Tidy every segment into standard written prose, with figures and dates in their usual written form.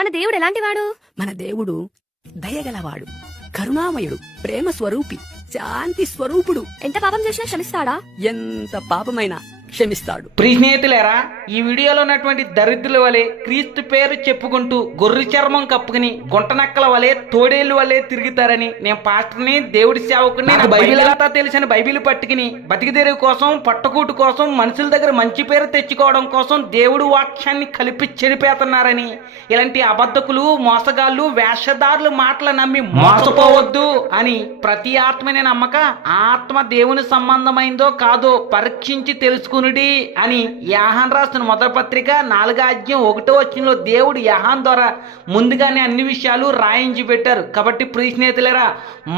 మన దేవుడు ఎలాంటి వాడు? మన దేవుడు దయగలవాడు, కరుణామయుడు, ప్రేమ స్వరూపి, శాంతి స్వరూపుడు. ఎంత పాపం చేసినా క్షమిస్తాడా? ఎంత పాపమైనా క్షమిస్తాడు. ప్రియ స్నేహితులారా, ఈ వీడియోలో ఉన్నటువంటి దరిద్రుల వలె క్రీస్తు పేరు చెప్పుకుంటూ గొర్రె చర్మం కప్పుకుని గుంటనక్కల వలె తోడేళ్లు వలె తిరుగుతారని నేను పాస్టర్ని, దేవుడి సేవకుని, నాకు బైబిల్ అంతా తెలిసిన బైబిల్ పట్టుకుని బతికిదేరు కోసం, పట్టకూటు కోసం, మనుషుల దగ్గర మంచి పేరు తెచ్చుకోవడం కోసం దేవుడు వాక్యాన్ని కలిపి చెడిపేస్తున్నారని, ఇలాంటి అబద్ధకులు, మోసగాళ్ళు, వేషధారులు మాటలు నమ్మి మోసపోవద్దు అని ప్రతి ఆత్మనే నమ్మక ఆత్మ దేవుని సంబంధమైందో కాదో పరీక్షించి తెలుసుకుని అని యాహాన్ రాసిన మొదటి పత్రిక 4:1 దేవుడు యాహాన్ ద్వారా ముందుగానే అన్ని విషయాలు రాయించి పెట్టారు. కాబట్టి ప్రియ స్నేహితులారా,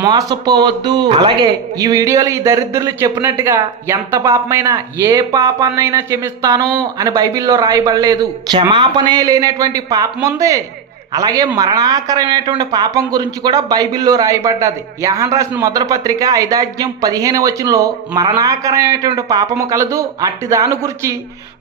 మోసపోవద్దు. అలాగే ఈ వీడియోలో ఈ దరిద్రులు చెప్పినట్టుగా ఎంత పాపమైనా ఏ పాపాన్నైనా క్షమిస్తాను అని బైబిల్లో రాయబడలేదు. క్షమాపణే లేనటువంటి పాపం ఉంది. అలాగే మరణాకరమైనటువంటి పాపం గురించి కూడా బైబిల్లో రాయబడ్డది. యాహాన్ రాసిన మొదటి పత్రిక 5:15 మరణాకరమైనటువంటి పాపము కలదు, అట్టి దాని గురించి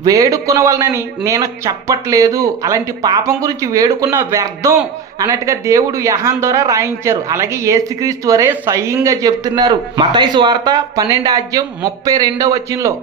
వేడుకొనవలనని నేను చెప్పట్లేదు. అలాంటి పాపం గురించి వేడుకున్న వ్యర్థం అన్నట్టుగా దేవుడు యాహాన్ ద్వారా రాయించారు. అలాగే యేసుక్రీస్తు వారే స్వయంగా చెప్తున్నారు. మత్తయి సువార్త 12:32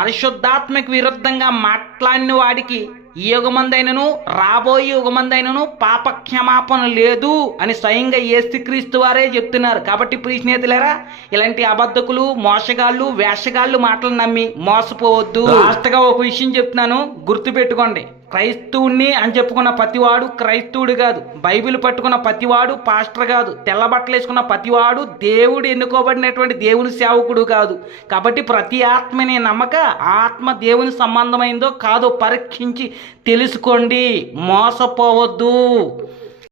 పరిశుద్ధాత్మకు విరుద్ధంగా మాట్లాడిన వాడికి ఈ యుగమందైనను రాబోయే యుగమందైనను పాప క్షమాపణ లేదు అని స్వయంగా యేసుక్రీస్తు వారే చెప్తున్నారు. కాబట్టి ప్రియ స్నేహితులారా, ఇలాంటి అబద్ధకులు, మోసగాళ్ళు, వేషగాళ్ళు మాటలు నమ్మి మోసపోవద్దు. లాస్ట్గా ఒక విషయం చెప్తున్నాను, గుర్తుపెట్టుకోండి. క్రైస్తవుణ్ణి అని చెప్పుకున్న ప్రతివాడు క్రైస్తవుడు కాదు. బైబిల్ పట్టుకున్న ప్రతివాడు పాస్టర్ కాదు. తెల్ల బట్టలు వేసుకున్న ప్రతివాడు దేవుడు ఎన్నుకోబడినటువంటి దేవుని సేవకుడు కాదు. కాబట్టి ప్రతి ఆత్మని నమ్మక ఆత్మ దేవుని సంబంధమైందో కాదో పరీక్షించి తెలుసుకోండి, మోసపోవద్దు.